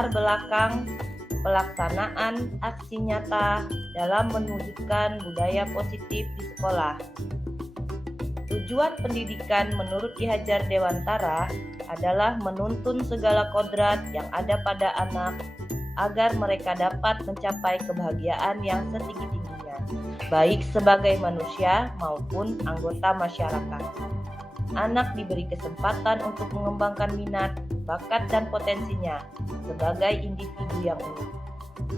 latar belakang pelaksanaan aksi nyata dalam mewujudkan budaya positif di sekolah. Tujuan pendidikan menurut Ki Hajar Dewantara adalah menuntun segala kodrat yang ada pada anak agar mereka dapat mencapai kebahagiaan yang setinggi-tingginya, baik sebagai manusia maupun anggota masyarakat. Anak diberi kesempatan untuk mengembangkan minat, bakat, dan potensinya sebagai individu yang unik.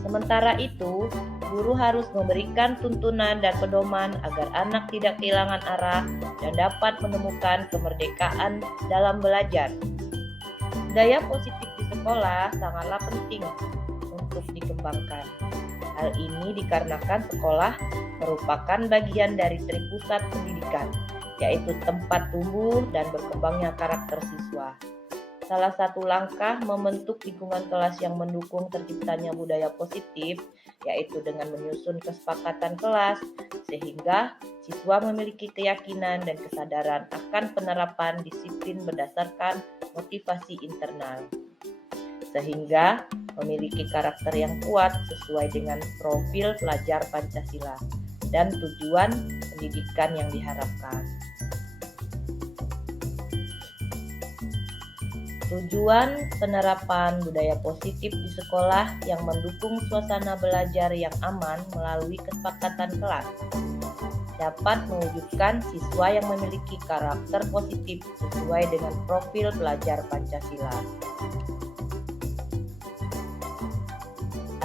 Sementara itu, guru harus memberikan tuntunan dan pedoman agar anak tidak kehilangan arah dan dapat menemukan kemerdekaan dalam belajar. Budaya positif di sekolah sangatlah penting untuk dikembangkan. Hal ini dikarenakan sekolah merupakan bagian dari tripusat pendidikan, yaitu tempat tumbuh dan berkembangnya karakter siswa. Salah satu langkah membentuk lingkungan kelas yang mendukung terciptanya budaya positif, yaitu dengan menyusun kesepakatan kelas, sehingga siswa memiliki keyakinan dan kesadaran akan penerapan disiplin berdasarkan motivasi internal, sehingga memiliki karakter yang kuat sesuai dengan profil pelajar Pancasila dan tujuan pendidikan yang diharapkan. Tujuan penerapan budaya positif di sekolah yang mendukung suasana belajar yang aman melalui kesepakatan kelas dapat mewujudkan siswa yang memiliki karakter positif sesuai dengan profil pelajar Pancasila.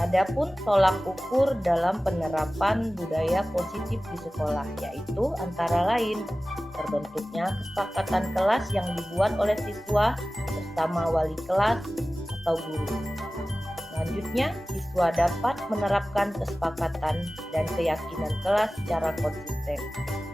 Adapun tolak ukur dalam penerapan budaya positif di sekolah, yaitu antara lain terbentuknya kesepakatan kelas yang dibuat oleh siswa bersama wali kelas atau guru. Selanjutnya, siswa dapat menerapkan kesepakatan dan keyakinan kelas secara konsisten.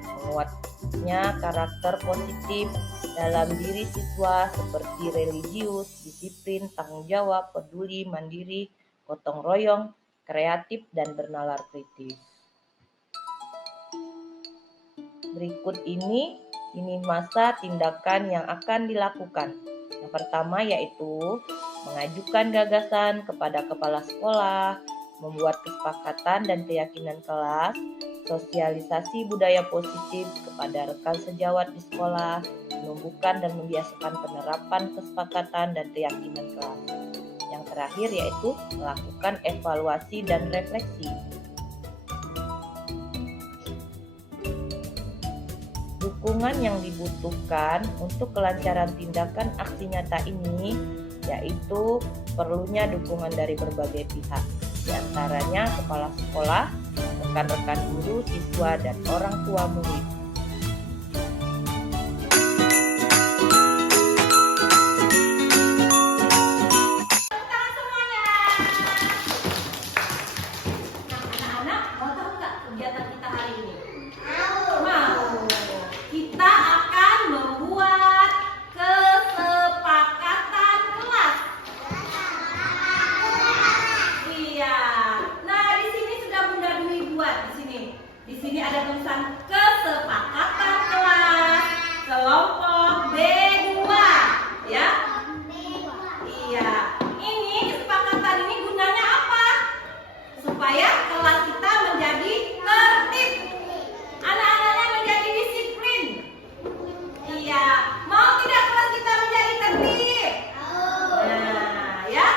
Menguatnya karakter positif dalam diri siswa seperti religius, disiplin, tanggung jawab, peduli, mandiri, gotong royong, kreatif, dan bernalar kritis. Berikut ini masa tindakan yang akan dilakukan. Yang pertama yaitu mengajukan gagasan kepada kepala sekolah, membuat kesepakatan dan keyakinan kelas, sosialisasi budaya positif kepada rekan sejawat di sekolah, menumbuhkan dan membiasakan penerapan kesepakatan dan keyakinan kelas. Yang terakhir yaitu melakukan evaluasi dan refleksi. Dukungan yang dibutuhkan untuk kelancaran tindakan aksi nyata ini yaitu perlunya dukungan dari berbagai pihak, di antaranya kepala sekolah, rekan-rekan guru, siswa, dan orang tua murid. Di sini ada tulisan kesepakatan kelas kelompok B2, ya. Iya. Ini kesepakatan ini gunanya apa? Supaya kelas kita menjadi tertib. Anak-anaknya menjadi disiplin. Iya. Mau tidak kelas kita menjadi tertib? Nah, ya.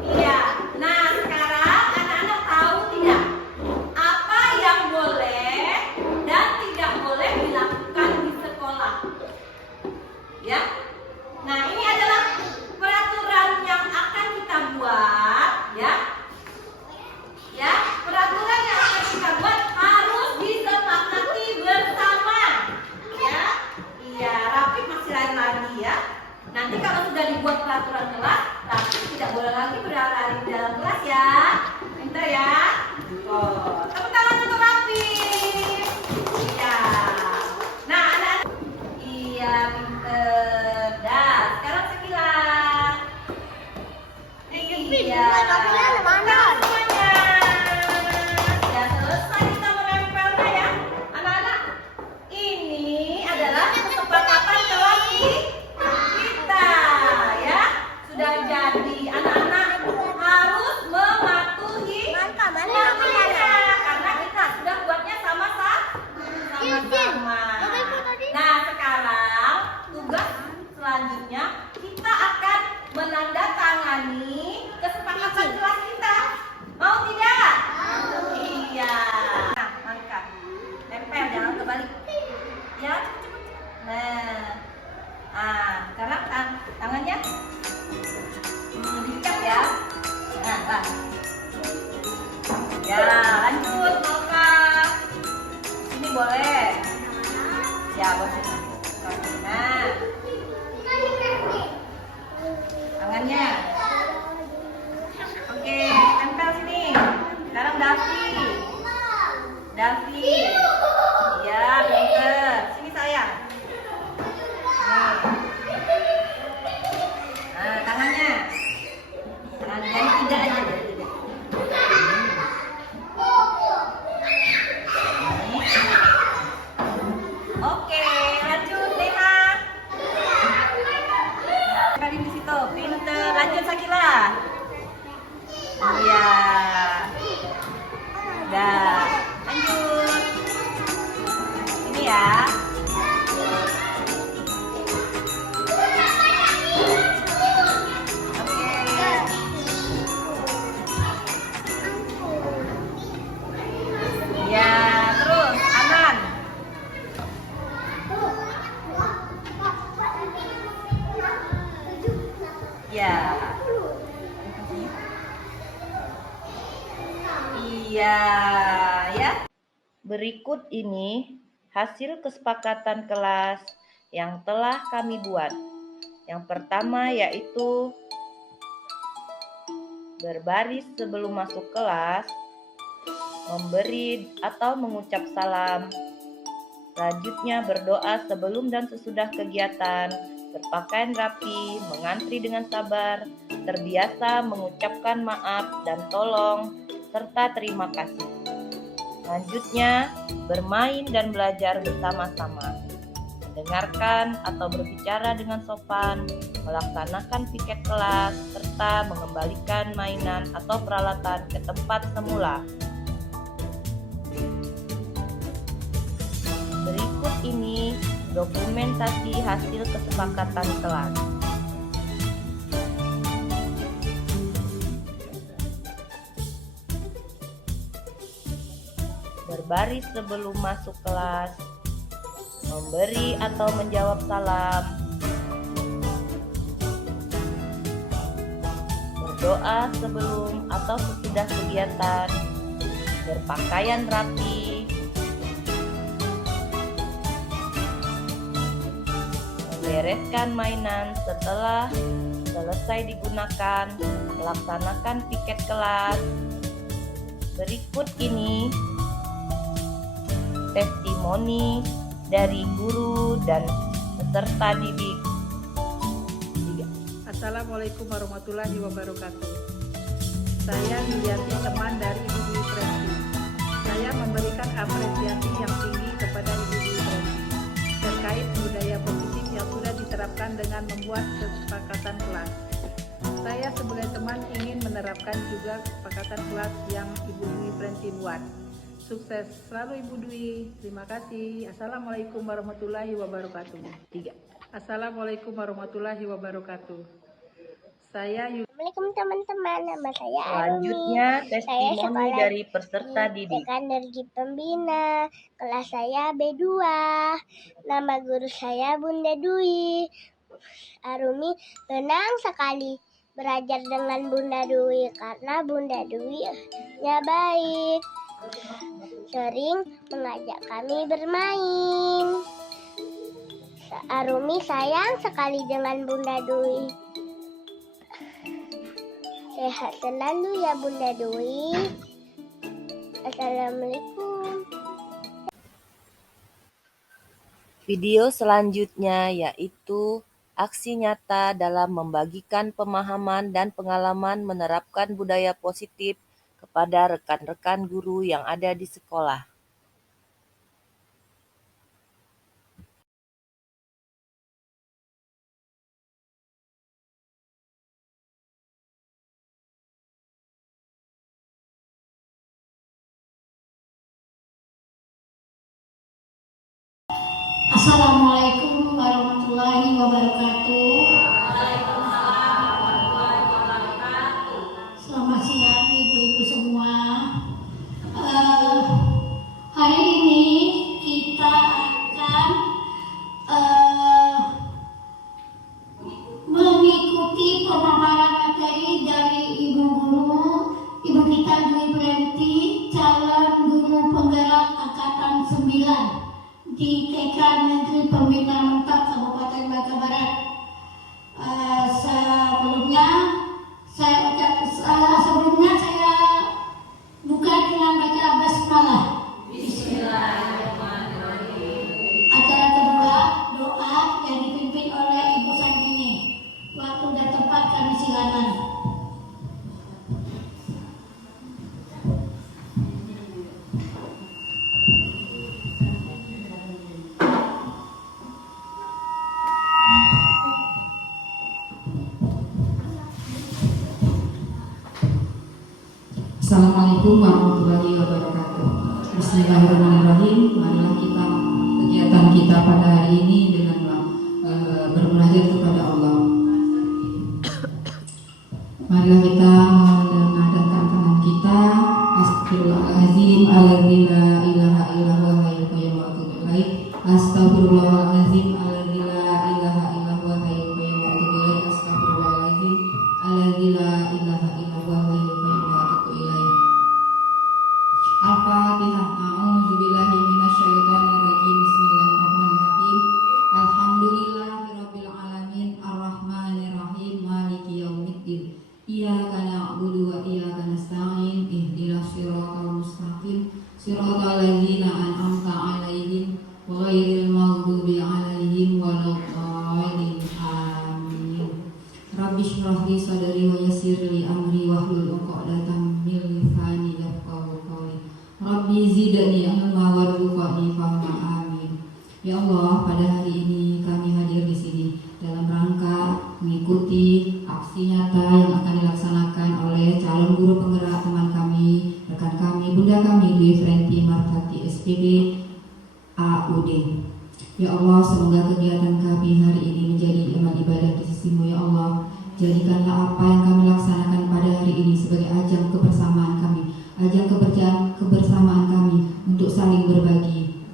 Iya. Nah, sekarang anak-anak tahu tidak? Apa yang boleh dan sama-sama. Nah, sekarang tugas selanjutnya kita akan menandatangani kesepakatan kelas kita. Mau tidak? Iya. Nah, angkat. Tempel, jangan kebalik. Ya, cepet. Sekarang tangannya diikat ya. Nah. Ya, lanjut, Golkar. Ini boleh. Ya, boleh. Nah, tangannya. Oke, tempel sini. Sekarang Davi. Iya, pinter. Sini sayang. Nah, tangannya. Jadi tiga aja. Oke, lanjut Deha. Kali di situ, pinter. Lanjut Sakila. Iya. Dah, lanjut. Ini ya. Ya, terus Anan. Ya. Iya, ya. Berikut ini hasil kesepakatan kelas yang telah kami buat. Yang pertama yaitu berbaris sebelum masuk kelas, memberi atau mengucap salam. Selanjutnya berdoa sebelum dan sesudah kegiatan, berpakaian rapi, mengantri dengan sabar, terbiasa mengucapkan maaf dan tolong, serta terima kasih. Selanjutnya, bermain dan belajar bersama-sama, mendengarkan atau berbicara dengan sopan, melaksanakan piket kelas, serta mengembalikan mainan atau peralatan ke tempat semula. Berikut ini dokumentasi hasil kesepakatan kelas. Berbaris sebelum masuk kelas, memberi atau menjawab salam, berdoa sebelum atau sesudah kegiatan, berpakaian rapi, membereskan mainan setelah selesai digunakan, melaksanakan piket kelas. Berikut ini testimoni dari guru dan peserta didik. Assalamualaikum warahmatullahi wabarakatuh. Saya Yulianti, teman dari Ibu Dwi Presti. Saya memberikan apresiasi yang tinggi kepada Ibu Dwi Presti terkait budaya positif yang sudah diterapkan dengan membuat kesepakatan kelas. Saya sebagai teman ingin menerapkan juga kesepakatan kelas yang Ibu Dwi Presti buat. Sukses selalu Ibu Dwi. Terima kasih. Assalamualaikum warahmatullahi wabarakatuh. Assalamualaikum warahmatullahi wabarakatuh. Assalamualaikum teman-teman, nama saya Arumi. Selanjutnya Saya testimoni sekolah dari peserta di didik. TK Negeri Pembina, kelas saya B2. Nama guru saya Bunda Dwi. Arumi senang sekali belajar dengan Bunda Dwi karena Bunda Dwi-nya baik. Sering mengajak kami bermain. Arumi sayang sekali dengan Bunda Dwi. Sehat selalu ya Bunda Dwi. Assalamualaikum. Video selanjutnya yaitu aksi nyata dalam membagikan pemahaman dan pengalaman menerapkan budaya positif kepada rekan-rekan guru yang ada di sekolah. Assalamualaikum warahmatullahi wabarakatuh. Selamat siang ibu-ibu semua. Hari ini kita akan mengikuti pemaparan materi dari ibu guru, ibu kita Dwi Prenti, calon guru penggerak angkatan 9 di TK Negeri Pembina Mentok Kabupaten Bangka Barat. Sebelumnya saya buka dengan baca basmalah. Acara kedua doa yang dipimpin oleh Ibu Sarbini. Waktu dan tempat kami silakan. Assalamualaikum warahmatullahi wabarakatuh. Bismillahirrahmanirrahim. Marilah kegiatan kita pada hari ini dengan bermunajat kepada Allah. Marilah kita menadahkan tangan kita. Astagfirullahaladzim alladzi la ilaha illa huwal hayyul qayyum wa atubu ilaih. Astagfirullahaladzim alladzi la ilaha illa huwal hayyul qayyum wa atubu ilaih. Astagfirullahaladzim alladzi la ilaha illa huwal hayyul qayyum wa atubu ilaih. Al-Fatihah. A'udzubillahi minasyaitonir rajim. Bismillahirrahmanirrahim. Alhamdulillahirabbil alamin arrahmanir rahim maliki yaumiddin. Iyyaka na'budu wa iyyaka nasta'in. Ihdinas siratal mustaqim. Siratal ladzina an'amta 'alaihim ghairil maghdubi 'alaihim waladdallin. Amin. Rabbi shrah li sadri wa yassir li amri wahlul 'uqdatam min lisani yafqahu qawli. Rabbi zidni ilma warzuqni fahma. Amin. Ya Allah, pada hari ini kami hadir di sini dalam rangka mengikuti aksi nyata yang akan dilaksanakan oleh calon guru penggerak teman kami, rekan kami, bunda kami Dwi Prenti Martati SPB AUD. Ya Allah, semoga kegiatan kami hari ini menjadi amal ibadah di sisi-Mu ya Allah. Jadikanlah apa yang kami laksanakan pada hari ini sebagai ajang kebersamaan kami, ajang kebersamaan kami untuk saling berbagi.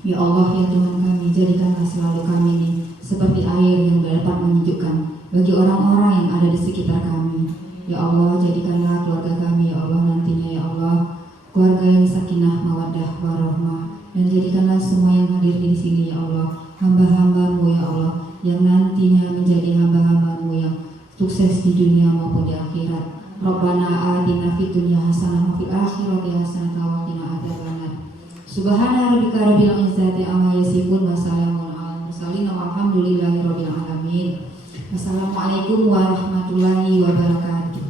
Ya Allah, ya Tuhan kami, jadikanlah selalu kami ini seperti air yang dapat menyejukkan bagi orang-orang yang ada di sekitar kami. Ya Allah, jadikanlah keluarga kami, ya Allah, nantinya ya Allah, keluarga yang sakinah, mawaddah, warahmah, dan jadikanlah semua yang hadir di sini ya Allah, hamba-hamba-Mu ya Allah, yang nantinya menjadi hamba-hamba-Mu yang sukses di dunia maupun di akhirat. Rabbana atina fid dunya hasanah wa fil akhirati hasanah wa qina adzabannar. Subhana rabbika rabbil izzati amma yasifun wa salamun alal mursalin walhamdulillahi rabbil alamin. Assalamualaikum warahmatullahi wabarakatuh.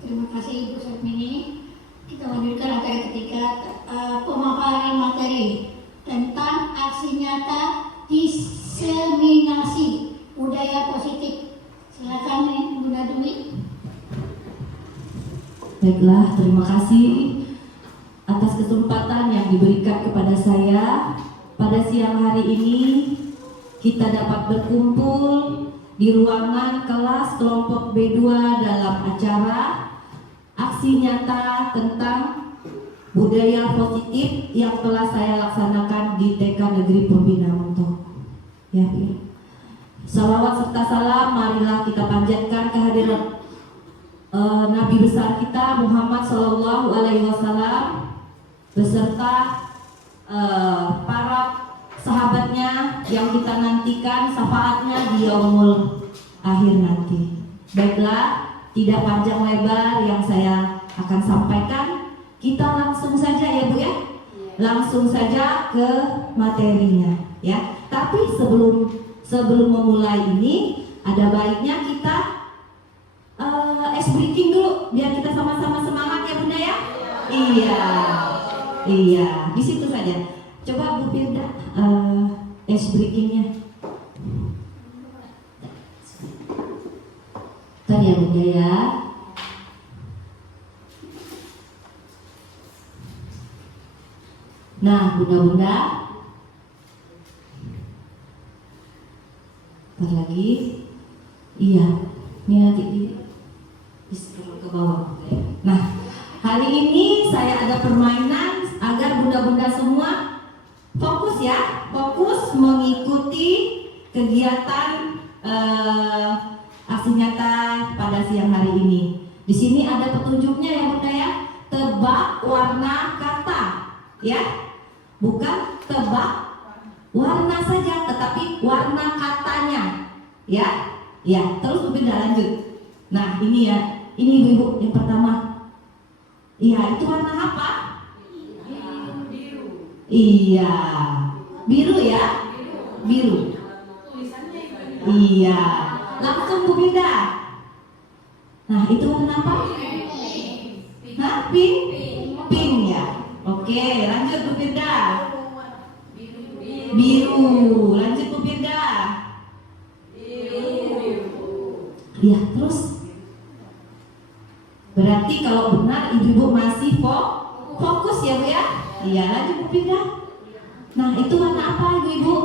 Terima kasih Ibu Sarbini. Kita lanjutkan acara ketiga, pemaparan materi tentang aksi nyata diseminasi budaya positif. Silakan Bunda Dwi. Baiklah, terima kasih atas kesempatan yang diberikan kepada saya. Pada siang hari ini kita dapat berkumpul di ruangan kelas kelompok B2 dalam acara aksi nyata tentang budaya positif yang telah saya laksanakan di TK Negeri Pembina Mentok. Ya, salawat serta salam marilah kita panjatkan kehadiran Nabi besar kita Muhammad Sallallahu Alaihi Wasallam beserta para sahabatnya yang kita nantikan syafaatnya di yaumul akhir nanti. Baiklah, tidak panjang lebar yang saya akan sampaikan, kita langsung saja ya Bu ya, langsung saja ke materinya ya. Tapi sebelum memulai ini ada baiknya kita ice breaking dulu biar kita sama-sama semangat ya Bunda ya. Iya, di situ saja. Coba Bu Firda ice breakingnya. Tadi ya Bunda ya. Nah, bunda-bunda, ntar lagi, iya, ini nanti di scroll ke bawah. Nah, hari ini saya ada permainan agar bunda-bunda semua fokus ya, fokus mengikuti kegiatan aksi nyata pada siang hari ini. Di sini ada petunjuknya ya bunda ya, tebak warna kata, ya, bukan tebak warna saja, tetapi warna katanya, ya, ya. Terus bunda lanjut. Nah ini ya, ini ibu-ibu yang pertama. Iya, itu warna apa? Biru. Iya, biru ya, biru. Iya, langsung Bu Binda. Nah, itu warna apa? Hah? Pink? Pink ya. Oke, lanjut Bu Binda. Biru. Lanjut Bu Binda. Iya, terus. Berarti kalau benar ibu-ibu masih fokus ya Bu ya? Iya, lanjut Bu Binda. Nah, itu warna apa ibu-ibu?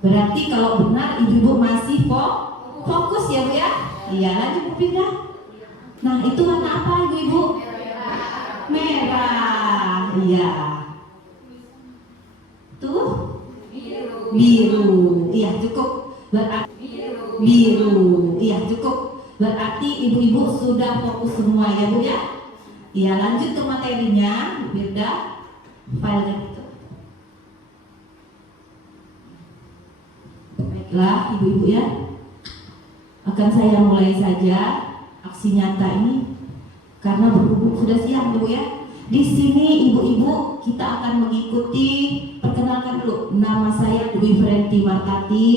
Berarti kalau benar ibu-ibu masih fokus ya Bu ya? Iya, lanjut Bu Binda. Nah, itu warna apa ibu-ibu? Merah. Iya. Tuh? Biru. Iya, cukup. Berarti biru. Iya, cukup. Berarti ibu-ibu sudah fokus semua ya Bu ya? Iya, lanjut ke materinya, Bu Binda. Filenya itu. Baiklah ibu-ibu ya, akan saya mulai saja aksi nyata ini karena berhubung sudah siang Bu ya. Di sini ibu-ibu kita akan mengikuti, perkenalkan dulu, nama saya Dwi Frenti Martati,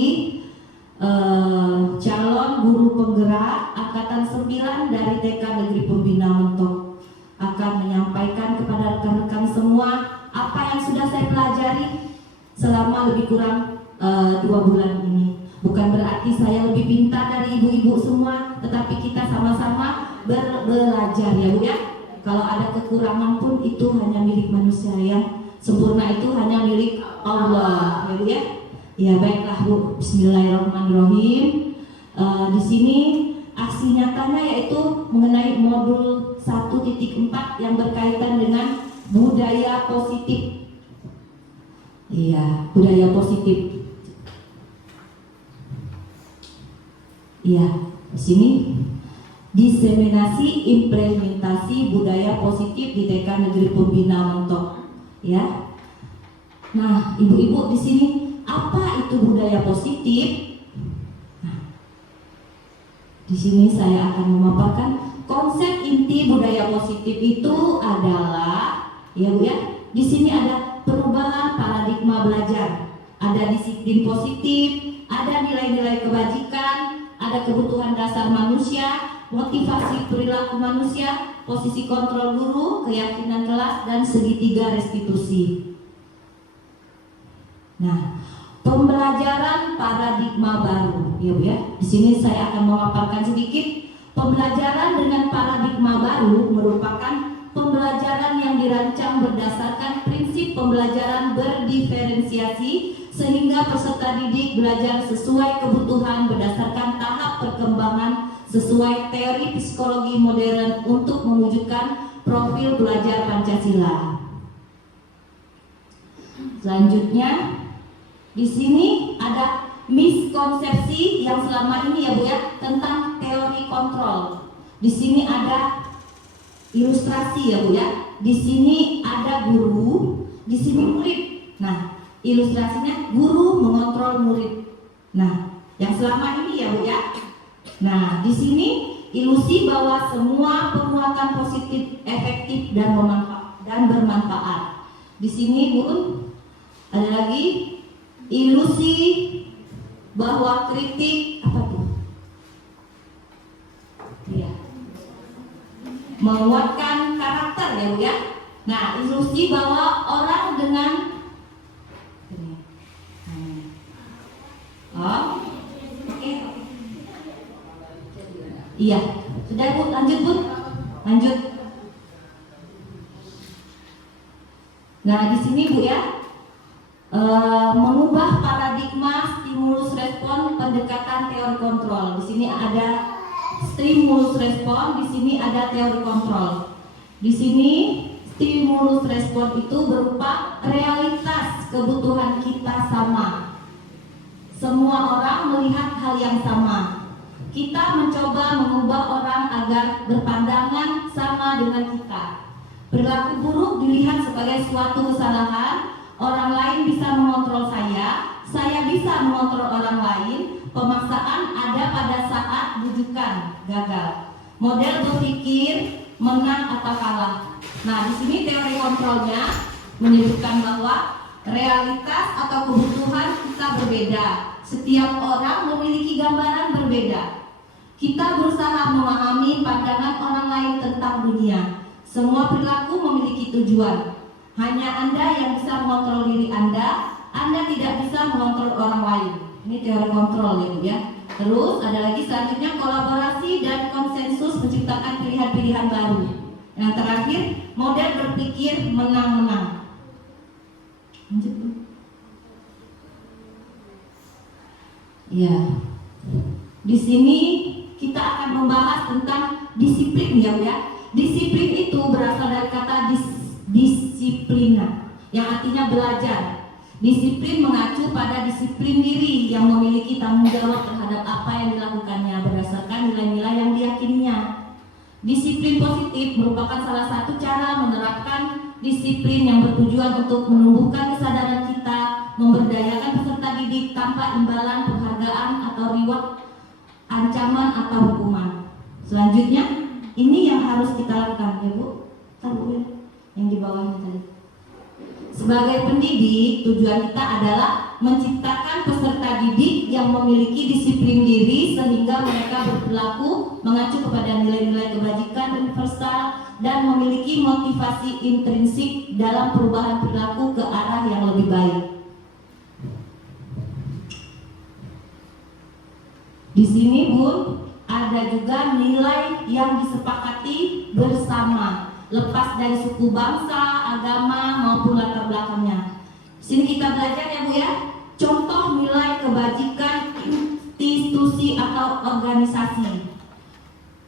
calon guru penggerak angkatan 9 dari TK Negeri Pembina Mentok, akan menyampaikan kepada rekan-rekan semua apa yang sudah saya pelajari selama lebih kurang 2 bulan ini. Bukan berarti saya lebih pintar dari ibu-ibu semua, tetapi kita sama-sama belajar ya Bu ya. Kalau ada kekurangan pun itu hanya milik manusia, yang sempurna itu hanya milik Allah ya Bu ya. Ya baiklah Bu, bismillahirrahmanirrahim. Di sini aksi nyatanya yaitu mengenai modul 1.4 yang berkaitan dengan budaya positif. Iya, budaya positif. Iya, di sini diseminasi implementasi budaya positif di TK Negeri Pembina Mentok, ya. Nah, ibu-ibu di sini apa itu budaya positif? Nah, di sini saya akan memaparkan konsep inti budaya positif itu adalah, ya Bu ya. Di sini ada perubahan paradigma belajar, ada disiplin positif, ada nilai-nilai kebajikan, ada kebutuhan dasar manusia, motivasi perilaku manusia, posisi kontrol guru, keyakinan kelas, dan segitiga restitusi. Nah, pembelajaran paradigma baru, ya Bu ya. Di sini saya akan memaparkan sedikit. Pembelajaran dengan paradigma baru merupakan pembelajaran yang dirancang berdasarkan prinsip pembelajaran berdiferensiasi sehingga peserta didik belajar sesuai kebutuhan berdasarkan tahap perkembangan sesuai teori psikologi modern untuk mewujudkan profil belajar Pancasila. Selanjutnya, di sini ada miskonsepsi yang selama ini ya Bu ya tentang teori kontrol. Di sini ada ilustrasi ya Bu ya. Di sini ada guru, di sini murid. Nah, ilustrasinya guru mengontrol murid. Nah, yang selama ini ya Bu ya. Nah, di sini ilusi bahwa semua penguatan positif efektif dan bermanfaat. Di sini Bu, ada lagi ilusi bahwa kritik apa tuh? Iya. Menguatkan karakter ya Bu ya. Nah, ilusi bahwa orang dengan oke. Iya, sudah Bu, lanjut Bu. Lanjut. Nah, di sini Bu ya, mengubah paradigma stimulus respon pendekatan teori kontrol. Di sini ada stimulus respon, di sini ada teori kontrol. Di sini stimulus respon itu berupa realitas kebutuhan kita sama. Semua orang melihat hal yang sama. Kita mencoba mengubah orang agar berpandangan sama dengan kita. Perilaku buruk dilihat sebagai suatu kesalahan. Orang lain bisa mengontrol saya bisa mengontrol orang lain. Pemaksaan ada pada saat bujukan gagal. Model berpikir menang atau kalah. Nah, di sini teori kontrolnya menyebutkan bahwa realitas atau kebutuhan kita berbeda. Setiap orang memiliki gambaran berbeda. Kita berusaha memahami pandangan orang lain tentang dunia. Semua perilaku memiliki tujuan. Hanya Anda yang bisa mengontrol diri Anda tidak bisa mengontrol orang lain. Ini teori kontrol ya Bu ya. Terus ada lagi selanjutnya kolaborasi dan konsensus menciptakan pilihan-pilihan baru. Yang terakhir model berpikir menang-menang. Lanjut Bu. Ya. Di sini kita akan membahas tentang disiplin ya Bu ya. Disiplin itu berasal dari kata disiplina yang artinya belajar. Disiplin mengacu pada disiplin diri yang memiliki tanggung jawab terhadap apa yang dilakukannya berdasarkan nilai-nilai yang diyakininya. Disiplin positif merupakan salah satu cara menerapkan disiplin yang bertujuan untuk menumbuhkan kesadaran kita, memberdayakan peserta didik tanpa imbalan penghargaan atau reward, ancaman atau hukuman. Selanjutnya, ini yang harus kita lakukan ya Bu. Tahu ya? Yang di bawahnya tadi. Sebagai pendidik, tujuan kita adalah menciptakan peserta didik yang memiliki disiplin diri sehingga mereka berperilaku mengacu kepada nilai-nilai kebajikan universal dan memiliki motivasi intrinsik dalam perubahan perilaku ke arah yang lebih baik. Di sini Bun, ada juga nilai yang disepakati bersama, lepas dari suku bangsa, agama maupun latar belakangnya. Sini kita belajar ya Bu ya, contoh nilai kebajikan institusi atau organisasi.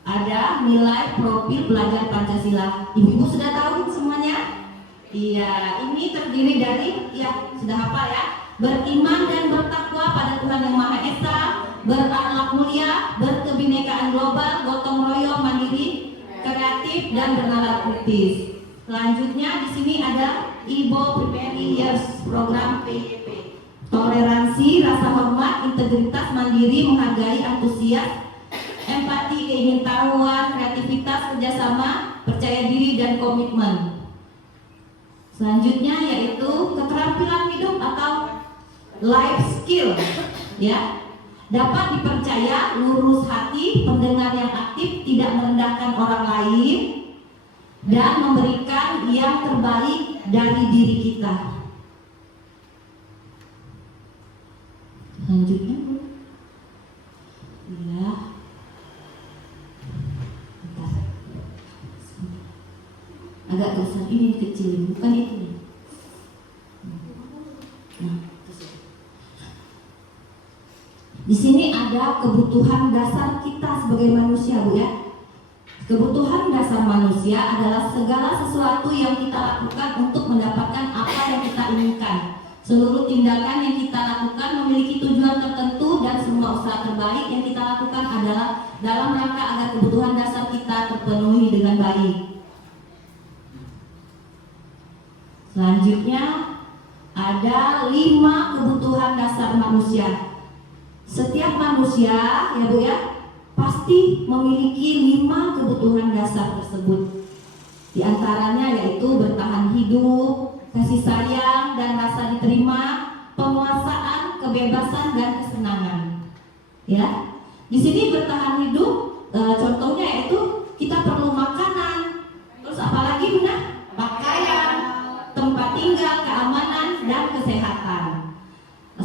Ada nilai profil pelajar Pancasila. Ibu-ibu sudah tahu semuanya? Iya, ini terdiri dari, ya sudah hafal ya, beriman dan bertakwa pada Tuhan Yang Maha Esa, berakhlak mulia, berkebinekaan global, gotong royong, mandiri, kreatif dan bernalar kritis. Selanjutnya di sini ada IBO Primary Years Program PYP. Toleransi, rasa hormat, integritas, mandiri, menghargai, antusias, empati, keingintahuan, kreativitas, kerjasama, percaya diri dan komitmen. Selanjutnya yaitu keterampilan hidup atau life skill, ya. Dapat dipercaya, lurus hati, pendengar yang aktif, tidak merendahkan orang lain, dan memberikan yang terbaik dari diri kita. Selanjutnya, ya, agak besar ini kecil, bukan itu. Nah. Di sini ada kebutuhan dasar kita sebagai manusia, Bu ya. Kebutuhan dasar manusia adalah segala sesuatu yang kita lakukan untuk mendapatkan apa yang kita inginkan. Seluruh tindakan yang kita lakukan memiliki tujuan tertentu dan semua usaha terbaik yang kita lakukan adalah dalam rangka agar kebutuhan dasar kita terpenuhi dengan baik. Selanjutnya ada 5 kebutuhan dasar manusia. Setiap manusia, ya Bu ya, pasti memiliki 5 kebutuhan dasar tersebut. Di antaranya yaitu bertahan hidup, kasih sayang dan rasa diterima, penguasaan, kebebasan dan kesenangan. Ya, di sini bertahan hidup, contohnya yaitu kita perlu makanan, terus apalagi Bunda? Pakaian, tempat tinggal, keamanan dan kesehatan.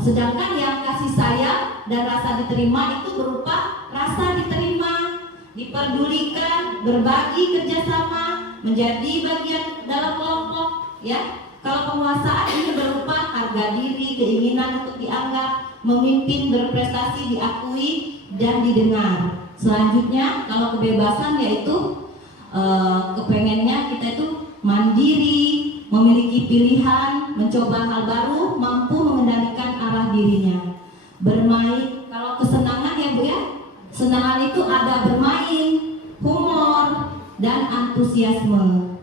Sedangkan yang kasih sayang dan rasa diterima itu berupa rasa diterima, diperdulikan, berbagi, kerjasama, menjadi bagian dalam kelompok, ya. Kalau penguasaan ini berupa harga diri, keinginan untuk dianggap, memimpin, berprestasi, diakui, dan didengar. Selanjutnya, kalau kebebasan yaitu kepengennya kita itu mandiri, memiliki pilihan, mencoba hal baru, mampu mengendalikan arah dirinya. Bermain, kalau kesenangan ya Bu ya, kesenangan itu ada bermain, humor, dan antusiasme.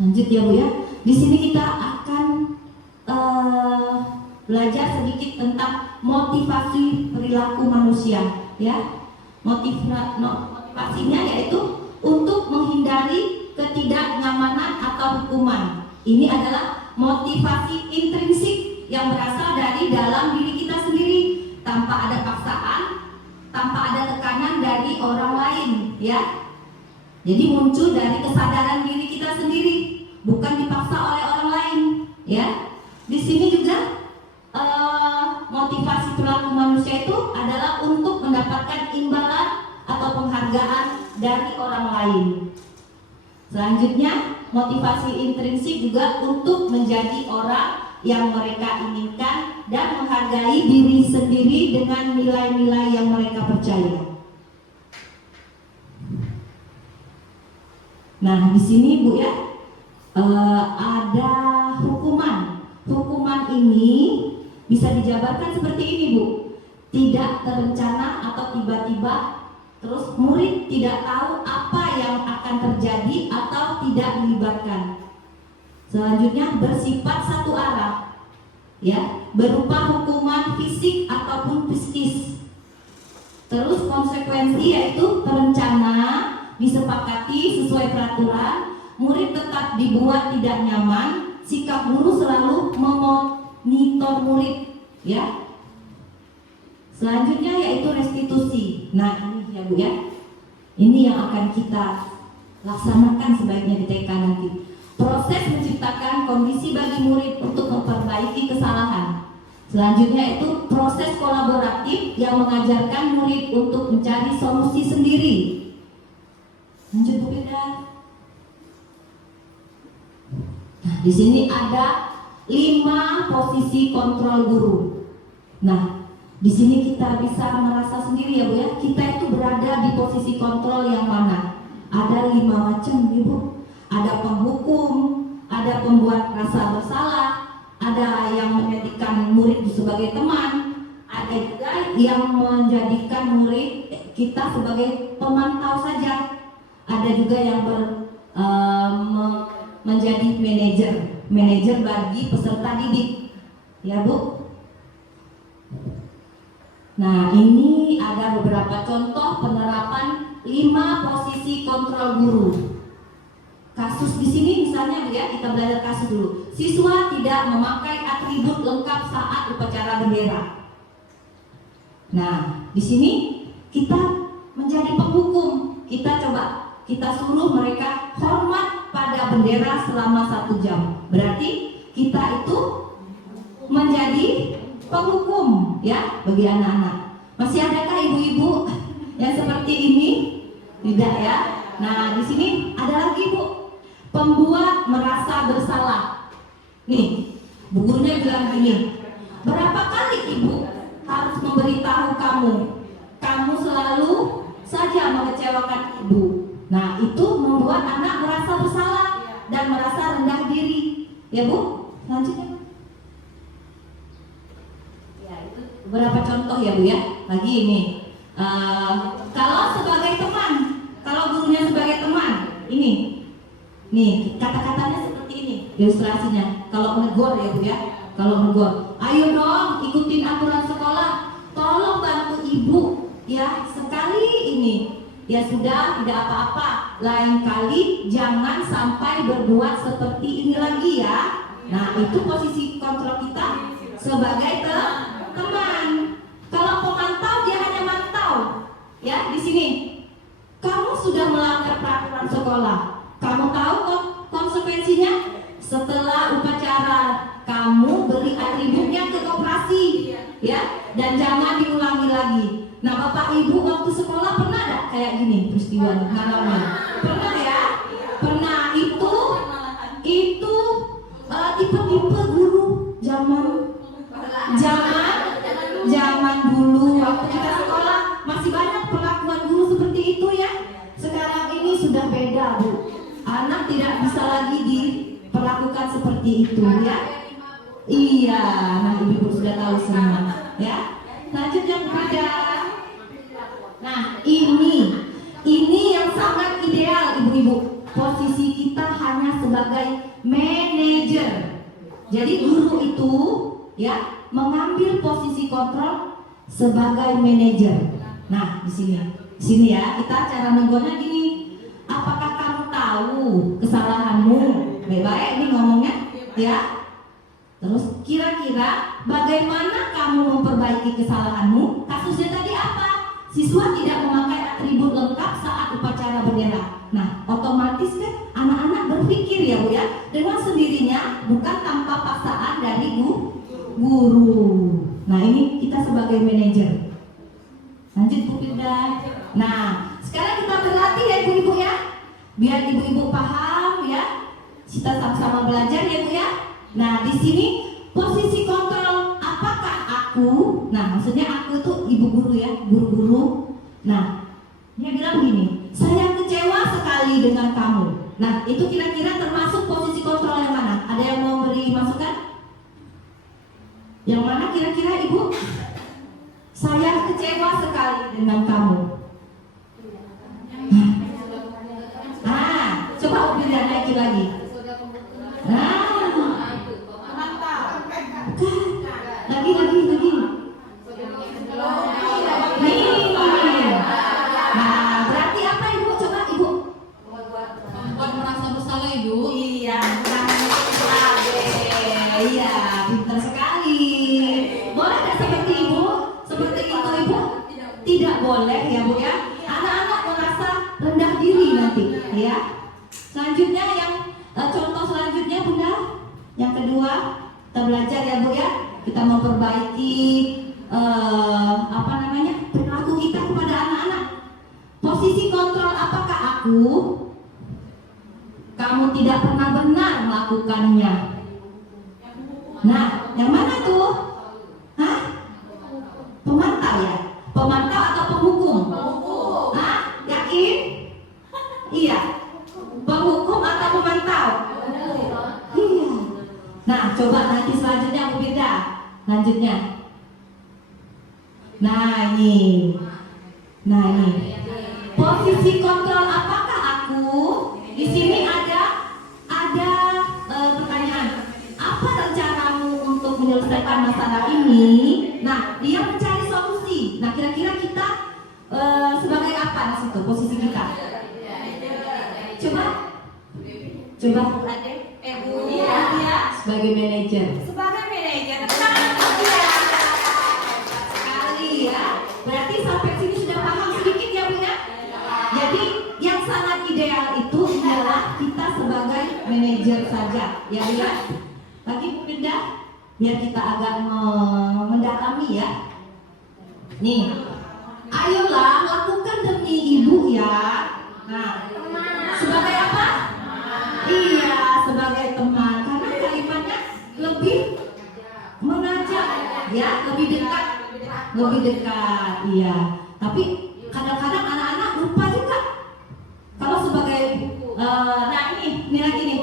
Lanjut ya Bu ya. Di sini kita akan belajar sedikit tentang motivasi perilaku manusia ya. Motivasinya yaitu untuk menghindari ketidaknyamanan atau hukuman. Ini adalah motivasi intrinsik yang berasal dari dalam diri kita sendiri, tanpa ada paksaan, tanpa ada tekanan dari orang lain ya. Jadi muncul dari kesadaran diri kita sendiri, bukan dipaksa oleh orang lain ya. Di sini juga motivasi perilaku manusia itu adalah untuk mendapatkan imbalan atau penghargaan dari orang lain. Selanjutnya, motivasi intrinsik juga untuk menjadi orang yang mereka inginkan dan menghargai diri sendiri dengan nilai-nilai yang mereka percaya. Nah, di sini Bu ya, ada hukuman. Hukuman ini bisa dijabarkan seperti ini Bu. Tidak terencana atau tiba-tiba, terus murid tidak tahu apa yang akan terjadi atau tidak dilibatkan. Selanjutnya bersifat satu arah, ya, berupa hukuman fisik ataupun psikis. Terus konsekuensi yaitu terencana, disepakati sesuai peraturan, murid tetap dibuat tidak nyaman, sikap guru selalu memonitor murid, ya. Selanjutnya yaitu restitusi. Nah ini ya Bu ya, ini yang akan kita laksanakan sebaiknya di TK nanti. Proses menciptakan kondisi bagi murid untuk memperbaiki kesalahan. Selanjutnya itu proses kolaboratif yang mengajarkan murid untuk mencari solusi sendiri. Lanjut Bu Beda. Nah, di sini ada 5 posisi kontrol guru. Nah, di sini kita bisa merasa sendiri ya Bu ya, kita itu berada di posisi kontrol yang mana? Ada 5 macam Ibu. Ada penghukum, ada pembuat rasa bersalah, ada yang menjadikan murid sebagai teman, ada juga yang menjadikan murid kita sebagai pemantau saja, ada juga yang menjadi manajer bagi peserta didik, ya Bu. Nah ini ada beberapa contoh penerapan 5 posisi kontrol guru. Kasus di sini misalnya Bu ya, kita belajar kasus dulu. Siswa tidak memakai atribut lengkap saat upacara bendera. Nah, di sini kita menjadi penghukum. Kita suruh mereka hormat pada bendera selama 1 jam. Berarti kita itu menjadi penghukum ya bagi anak-anak. Masih adakah ibu-ibu yang seperti ini? Tidak ya. Nah, di sini ada lagi Bu. Pembuat merasa bersalah. Nih, bu gurunya bilang gini, berapa kali ibu harus memberitahu kamu selalu saja mengecewakan ibu. Nah, itu membuat anak merasa bersalah dan merasa rendah diri. Ya Bu, lanjutnya. Ya, itu beberapa contoh ya Bu ya. Lagi ini, kalau sebagai teman, kalau gurunya sebagai teman, ini. Nih, kata-katanya seperti ini ilustrasinya. Kalau menegur ya Bu ya, kalau menegur, ayo dong ikutin aturan sekolah, tolong bantu ibu ya, sekali ini ya sudah, tidak apa-apa, lain kali jangan sampai berbuat seperti ini lagi ya. Nah itu posisi kontrol kita sebagai teman. Kalau pemantau dia hanya mantau ya. Di sini kamu sudah melanggar peraturan sekolah, kamu tahu kok konsekuensinya. Setelah upacara kamu beri atributnya ke koperasi ya, dan jangan diulangi lagi. Nah Bapak Ibu waktu sekolah pernah gak kayak gini peristiwa ngalamin? Pernah ya? Pernah. tipe guru zaman dulu waktu kita sekolah masih banyak perlakuan guru seperti itu ya. Sekarang ini sudah beda, Bu. Anak tidak bisa lagi diperlakukan seperti itu ya. Iya, nah ibu-ibu sudah tahu semua ya. Lanjut yang ketiga. Nah, ini yang sangat ideal ibu-ibu. Posisi kita hanya sebagai manajer. Jadi guru itu ya mengambil posisi kontrol sebagai manajer. Nah, di sini ya, kita cara negornya gini. Apakah kamu tahu kesalahanmu? Baik-baik ini ngomongnya ya. Terus kira-kira bagaimana kamu memperbaiki kesalahanmu? Kasusnya tadi apa? Siswa tidak memakai atribut lengkap saat upacara bendera. Nah, otomatis kan anak-anak berpikir ya Bu ya, dengan sendirinya bukan tanpa paksaan dari guru. Nah, ini kita sebagai manajer. Lanjut Bu Firda. Nah, sekarang kita berlatih ya ibu-ibu ya. Biar ibu-ibu paham ya. Kita sama-sama belajar ya Bu ya. Nah, di sini posisi kontrol apakah aku? Nah, maksudnya aku itu ibu guru ya, guru-guru. Nah, dia bilang gini, saya kecewa sekali dengan kamu. Nah, itu kira-kira termasuk posisi kontrol yang mana? Ada yang mau beri masukan? Yang mana kira-kira ibu? Saya kecewa sekali dengan kamu. Nah, coba udah naikin lagi. Nah, lagi. Nih. Nah, berarti apa ibu? Coba ibu. Buat merasa bersalah ibu. Iya, iya, pintar sekali. Boleh nggak seperti ibu? Seperti itu ibu? Tidak boleh ya Bu ya. Anak-anak merasa rendah diri nanti ya. Selanjutnya yang contoh selanjutnya Bunda. Yang kedua, kita belajar ya Bu ya. Kita memperbaiki perilaku kita kepada anak-anak. Posisi kontrol apakah aku? Kamu tidak pernah benar melakukannya. Nah, yang mana tuh? Hah? Pemantau ya? Pemantau atau penghukum? Hah? Yakin? Iya. Penghukum atau pemantau? Iya. Nah, coba nanti selanjutnya aku beda. Lanjutnya. Nah ini. Posisi kontrol apakah aku? Di sini ada pertanyaan. Apa rencanamu untuk menyelesaikan masalah ini? Nah, dia mencari solusi. Nah, kira-kira kita sebagai apa di situ posisi kita? Coba. Iya. Sebagai manajer. Sebagai manajer. Sekali ya. Berarti sampai sini sudah paham sedikit ya Bu ya? Jadi yang sangat ideal itu adalah kita sebagai manajer saja ya Bu ya. Lagi Bu Linda, biar kita agak mendalami ya. Nih, ayolah lakukan demi ibu ya. Nah, sebagai apa? Iya, sebagai teman. Karena kalimatnya lebih mengajak ya, lebih dekat. Iya. Tapi kadang-kadang anak-anak lupa juga. Kalau sebagai ini lagi nih.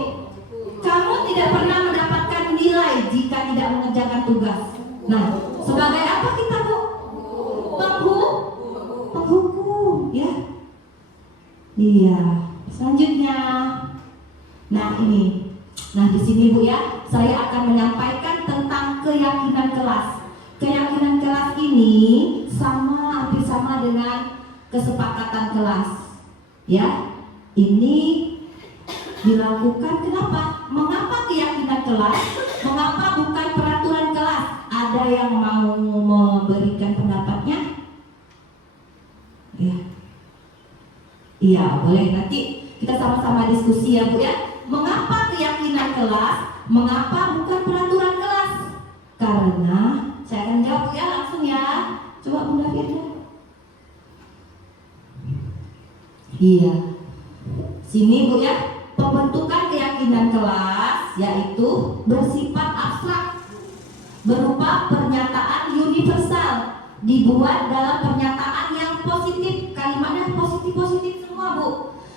Kamu tidak pernah mendapatkan nilai jika tidak mengerjakan tugas. Nah, sebagai apa kita Bu? Penghukum ya. Iya. Selanjutnya. Nah ini. Nah di sini Bu ya, saya akan menyampaikan tentang keyakinan kelas. Keyakinan kelas ini hampir sama dengan kesepakatan kelas. Ya, ini dilakukan kenapa? Mengapa keyakinan kelas? Mengapa bukan peraturan kelas? Ada yang mau memberikan pendapatnya? Ya. Iya, boleh nanti kita sama-sama diskusi ya Bu ya. Mengapa keyakinan kelas? Mengapa bukan peraturan kelas? Karena saya akan jawab ya langsung ya. Coba Bunda Firda. Iya. Sini Bu ya, pembentukan keyakinan keyakinan kelas yaitu bersifat abstrak, berupa pernyataan universal, dibuat dalam pernyataan yang positif. Kalimatnya positif-positif semua, Bu.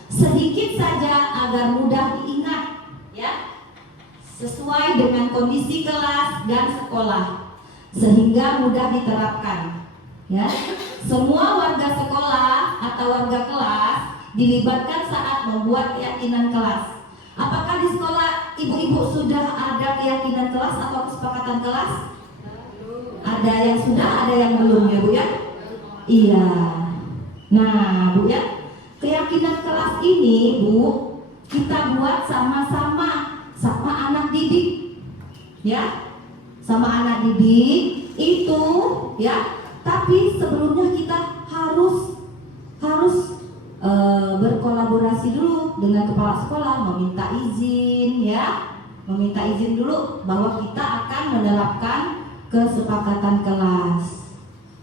Sedikit saja agar mudah diingat, ya. Sesuai dengan kondisi kelas dan sekolah, sehingga mudah diterapkan, ya. Semua warga sekolah atau warga kelas dilibatkan saat membuat keyakinan kelas. Apakah di sekolah ibu-ibu sudah ada keyakinan kelas atau kesepakatan kelas? Ada yang sudah, ada yang belum, ya Bu ya? Iya. Nah, Bu ya, keyakinan kelas ini, Bu, kita buat sama-sama sama anak didik. Ya. Sama anak didik itu, ya. Tapi sebelumnya kita harus berkolaborasi dulu dengan kepala sekolah, meminta izin, ya, meminta izin dulu bahwa kita akan menerapkan kesepakatan kelas.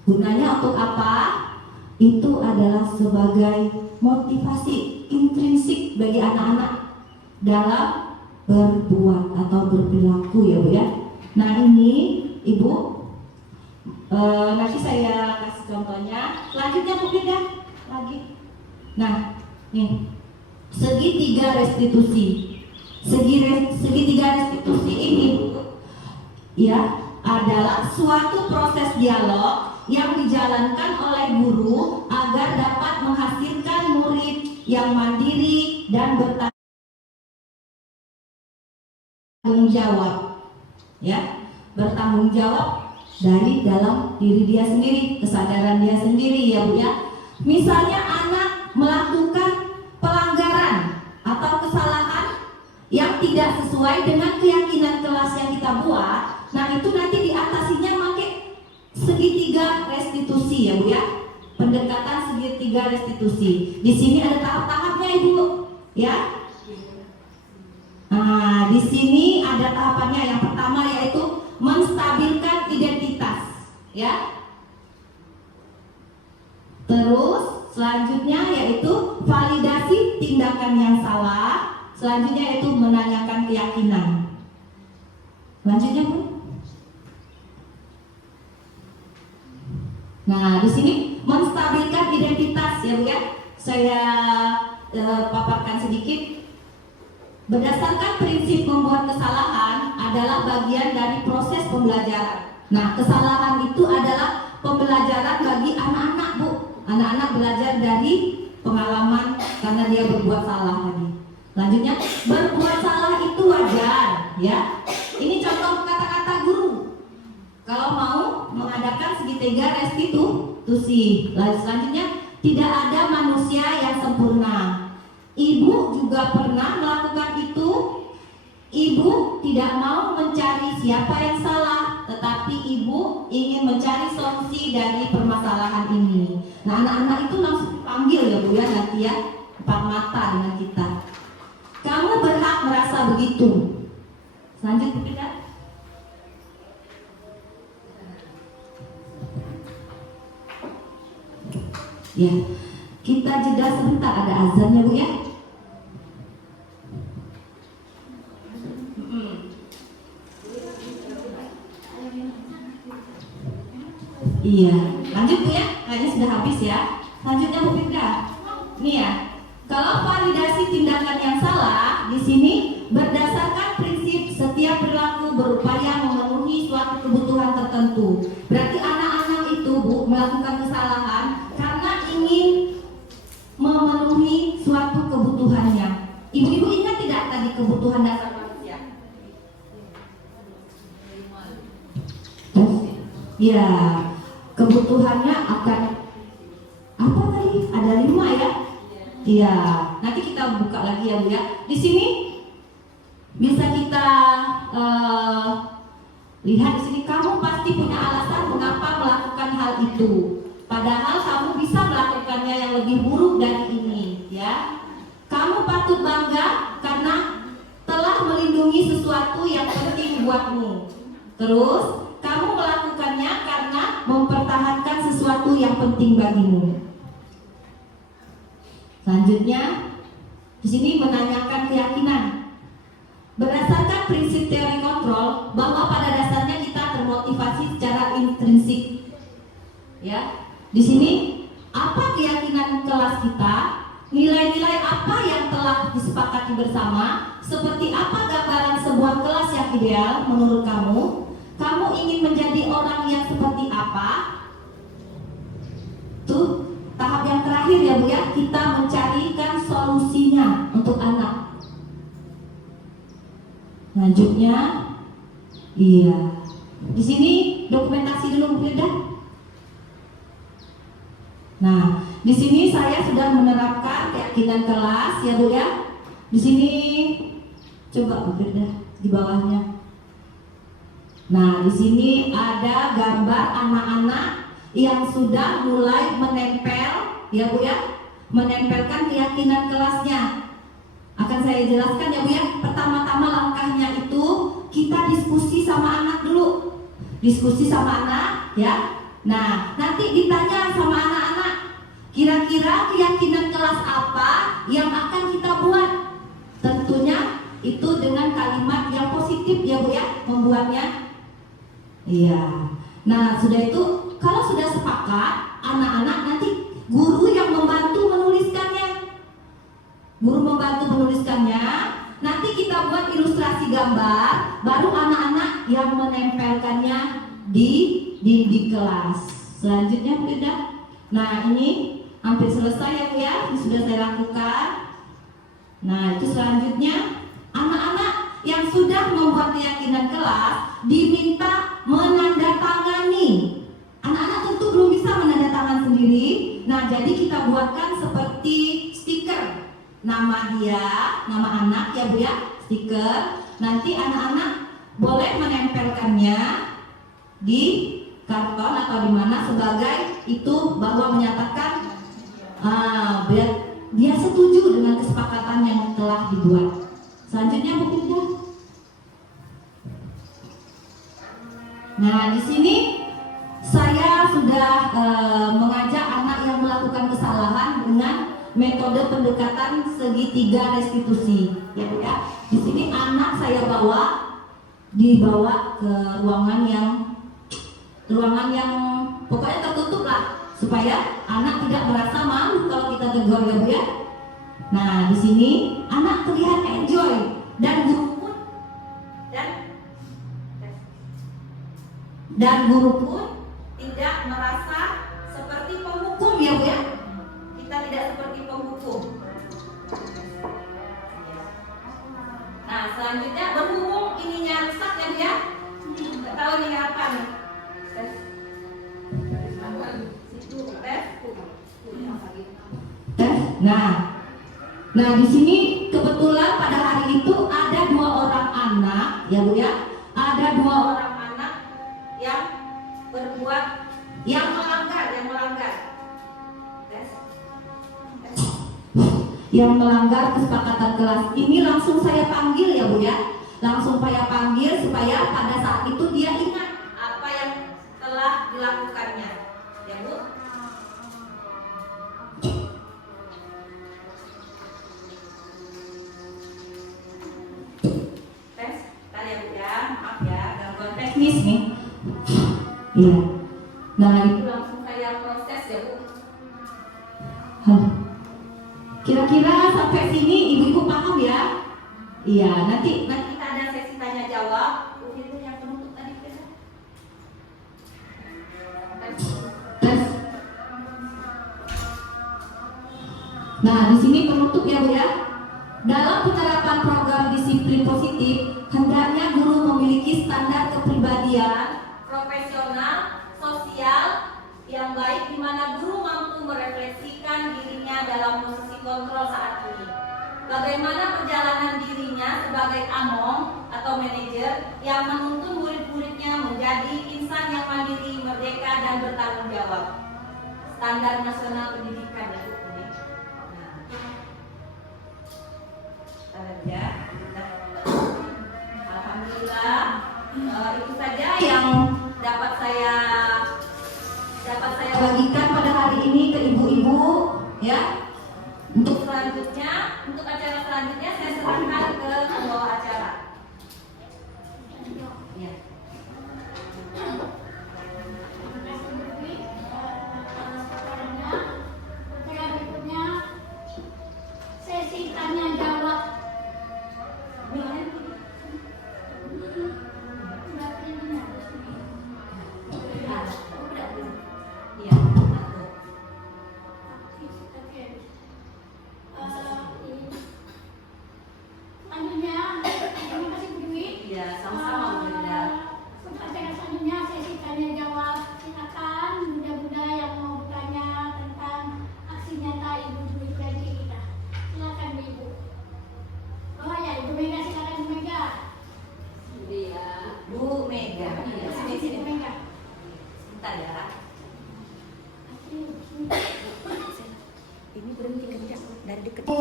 Gunanya untuk apa? Itu adalah sebagai motivasi intrinsik bagi anak-anak dalam berbuat atau berperilaku, ya Bu ya. Nah ini Ibu, nanti saya kasih contohnya. Selanjutnya Bu pindah lagi. Nah, nih segitiga restitusi. Segitiga restitusi ini, ya, adalah suatu proses dialog yang dijalankan oleh guru agar dapat menghasilkan murid yang mandiri dan bertanggung jawab, ya, bertanggung jawab dari dalam diri dia sendiri, kesadaran dia sendiri, ya Bu ya. Misalnya anak melakukan pelanggaran atau kesalahan yang tidak sesuai dengan keyakinan kelas yang kita buat, nah itu nanti diatasinya pakai segitiga restitusi, ya Bu ya. Pendekatan segitiga restitusi. Di sini ada tahap-tahapnya, Ibu, ya. Nah, di sini ada tahapannya. Yang pertama yaitu menstabilkan identitas, ya. Terus selanjutnya yaitu validasi tindakan yang salah. Selanjutnya yaitu menanyakan keyakinan. Lanjutnya, Bu. Nah, di sini menstabilkan identitas, ya Bu ya. Saya paparkan sedikit. Berdasarkan prinsip membuat kesalahan adalah bagian dari proses pembelajaran. Nah, kesalahan itu adalah pembelajaran bagi anak-anak, Bu. Anak-anak belajar dari pengalaman karena dia berbuat salah tadi. Lanjutnya, berbuat salah itu wajar, ya. Ini contoh kata-kata guru. Kalau mau mengadakan segitiga restitusi. Lalu selanjutnya, tidak ada manusia yang sempurna. Ibu juga pernah melakukan itu. Ibu tidak mau mencari siapa yang salah, tetapi ibu ingin mencari solusi dari permasalahan ini. Nah, anak-anak itu langsung dipanggil, ya Bu ya, nanti ya, empat mata dengan kita. Kamu berhak merasa begitu. Selanjutnya kita. Ya, kita jeda sebentar, ada azan, ya Bu ya. Iya, lanjut Bu ya. Kayaknya sudah habis ya. Selanjutnya Bu Fitda. Nih ya. Kalau validasi tindakan yang salah di sini berdasarkan prinsip setiap perilaku berupaya memenuhi suatu kebutuhan tertentu. Berarti anak-anak itu, Bu, melakukan kesalahan karena ingin memenuhi suatu kebutuhannya. Ibu-ibu ingat tidak tadi kebutuhan dasar manusia? Ya, kebutuhannya akan apa tadi? Ada 5 ya? Iya. Nanti kita buka lagi ya Bu ya. Di sini bisa kita lihat di sini, kamu pasti punya alasan mengapa melakukan hal itu. Padahal kamu bisa melakukannya yang lebih buruk dari ini, ya. Kamu patut bangga karena telah melindungi sesuatu yang penting buatmu. Terus kamu melakukannya karena mempertahankan sesuatu yang penting bagimu. Selanjutnya, di sini menanyakan keyakinan. Berdasarkan prinsip teori kontrol, bahwa pada dasarnya kita termotivasi secara intrinsik. Ya, di sini apa keyakinan kelas kita, nilai-nilai apa yang telah disepakati bersama, seperti apa gambaran sebuah kelas yang ideal menurut kamu. Kamu ingin menjadi orang yang seperti apa? Tuh, tahap yang terakhir ya Bu ya, kita mencarikan solusinya untuk anak. Lanjutnya, iya. Di sini dokumentasi dulu Bu Firda. Nah, di sini saya sudah menerapkan keyakinan kelas ya Bu ya. Di sini coba Bu Firda di bawahnya. Nah, di sini ada gambar anak-anak yang sudah mulai menempel ya Bu ya, menempelkan keyakinan kelasnya. Akan saya jelaskan ya Bu ya. Pertama-tama langkahnya itu kita diskusi sama anak dulu. Diskusi sama anak ya. Nah, nanti ditanya sama anak-anak, kira-kira keyakinan kelas apa yang akan kita buat? Tentunya itu dengan kalimat yang positif ya Bu ya, membuatnya. Iya. Nah, sudah itu kalau sudah sepakat, anak-anak nanti guru yang membantu menuliskannya. Guru membantu menuliskannya. Nanti kita buat ilustrasi gambar, baru anak-anak yang menempelkannya di kelas. Selanjutnya Frida. Nah, ini hampir selesai ya Bu ya, ini sudah saya lakukan. Nah, itu selanjutnya anak-anak yang sudah membuat keyakinan kelas diminta menandatangani. Anak-anak tentu belum bisa menandatangan sendiri. Nah, jadi kita buatkan seperti stiker. Nama dia, nama anak ya Bu ya, stiker. Nanti anak-anak boleh menempelkannya di karton atau di mana sebagai itu bahwa menyatakan dia setuju dengan kesepakatan yang telah dibuat. Selanjutnya Bu Firda. Nah, di sini saya sudah mengajak anak yang melakukan kesalahan dengan metode pendekatan segitiga restitusi. Ya Bu ya. Di sini anak saya dibawa ke ruangan yang pokoknya tertutup lah, supaya anak tidak merasa malu kalau kita tegur ya Bu ya. Nah, di sini anak terlihat enjoy dan guru pun tidak merasa seperti penghukum ya Bu ya. Kita tidak seperti penghukum. Nah, selanjutnya berhubung ininya rusak ya Bu ya. Nggak tahu ini apa nih. Nah di sini kebetulan pada hari itu ada 2 orang anak ya Bu ya, ada 2 orang anak yang berbuat yang melanggar kesepakatan kelas. Ini langsung saya panggil ya Bu ya, langsung saya panggil supaya pada saat itu dia ingat apa yang telah dilakukannya ya Bu. Teknis nih. Iya. Nah, itu langsung saya proses ya Bu. Kira-kira sampai sini ibu-ibu paham ya? Iya, nanti kita ada sesi tanya jawab. Itu yang penutup tadi kita. Tes. Nah, di sini penutup ya Bu ya. Dalam penerapan program disiplin positif, hendaknya guru memiliki standar kepribadian, profesional, sosial yang baik, di mana guru mampu merefleksikan dirinya dalam posisi kontrol saat ini. Bagaimana perjalanan dirinya sebagai among atau manajer yang menuntun murid-muridnya menjadi insan yang mandiri, merdeka, dan bertanggung jawab. Standar nasional pendidikan itu. Ya. Alhamdulillah, itu saja yang dapat saya bagikan pada hari ini ke ibu-ibu ya. Untuk acara selanjutnya saya serahkan ke pembawa acara. Iya. Berikutnya sesi tanya jawab. Iya. Selanjutnya, terima kasih Bu Dwi. Iya, sama-sama Bu Linda. Selanjutnya sesi tanya jawab. Silakan bunda-bunda yang mau bertanya tentang aksi nyata Ibu Dwi Preti kita. Silakan Bu Ibu. Oh ya, Ibu Mega, silakan Bu Mega. Iya, Bu Mega. Iya, sini. Bu Mega. Sebentar ya. Ini berhenti kerja dari dekat. Bu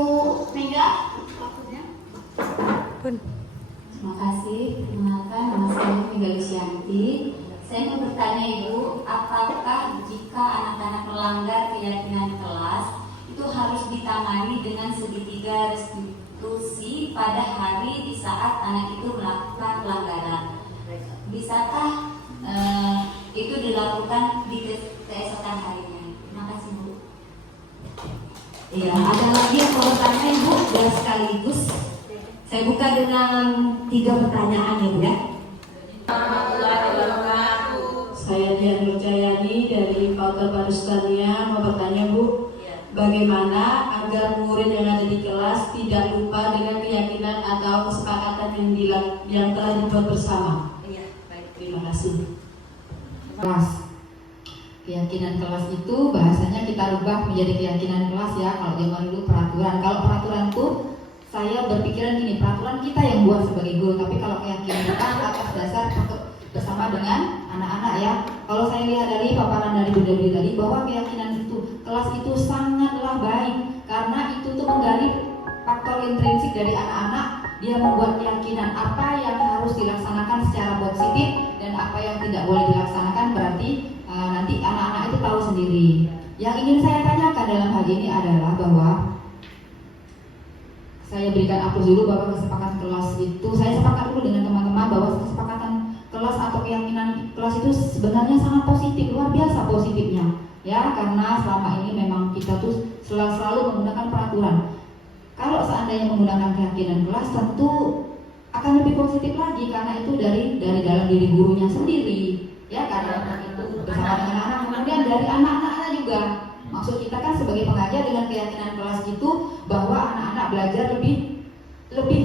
Mega, waktunya. Terima kasih. Perkenalkan, nama saya Mega Lucianti. Saya mau bertanya Ibu, apakah jika anak-anak melanggar keyakinan kelas itu harus ditangani dengan segitiga restitusi pada hari di saat anak itu melakukan pelanggaran? Bisakah itu dilakukan di keesokan harinya? Terima kasih Bu. Iya, ada lagi yang mau bertanya Ibu? Dan sekaligus saya buka dengan 3 pertanyaan ya Bu ya. Saya Dian Nurjayani dari Fakultas Pertanian mau bertanya Bu, bagaimana agar murid yang ada di kelas tidak lupa dengan keyakinan atau kesepakatan yang telah dibuat bersama? Iya, baik. Terima kasih. Kelas. Keyakinan kelas itu bahasanya kita rubah menjadi keyakinan kelas ya. Kalau zaman dulu peraturan. Kalau peraturan itu saya berpikiran gini, peraturan kita yang buat sebagai guru, tapi kalau keyakinan kita atas dasar bersama dengan anak-anak ya. Kalau saya lihat dari paparan dari Bunda Dwi tadi bahwa keyakinan itu kelas itu sangatlah baik karena itu tuh menggali faktor intrinsik dari anak-anak. Dia membuat keyakinan apa yang harus dilaksanakan secara positif dan apa yang tidak boleh dilaksanakan, berarti nanti anak-anak itu tahu sendiri. Yang ingin saya tanyakan dalam hal ini adalah bahwa saya berikan aplaus dulu bahwa kesepakatan kelas itu, saya sepakat dulu dengan teman-teman bahwa kesepakatan kelas atau keyakinan kelas itu sebenarnya sangat positif, luar biasa positifnya ya, karena selama ini memang kita tuh selalu menggunakan peraturan. Kalau seandainya menggunakan keyakinan kelas tentu akan lebih positif lagi karena itu dari dalam diri gurunya sendiri ya, karena itu bersama dengan anak, kemudian dari anak-anaknya juga. Maksud kita kan sebagai pengajar dengan keyakinan kelas itu bahwa anak-anak belajar lebih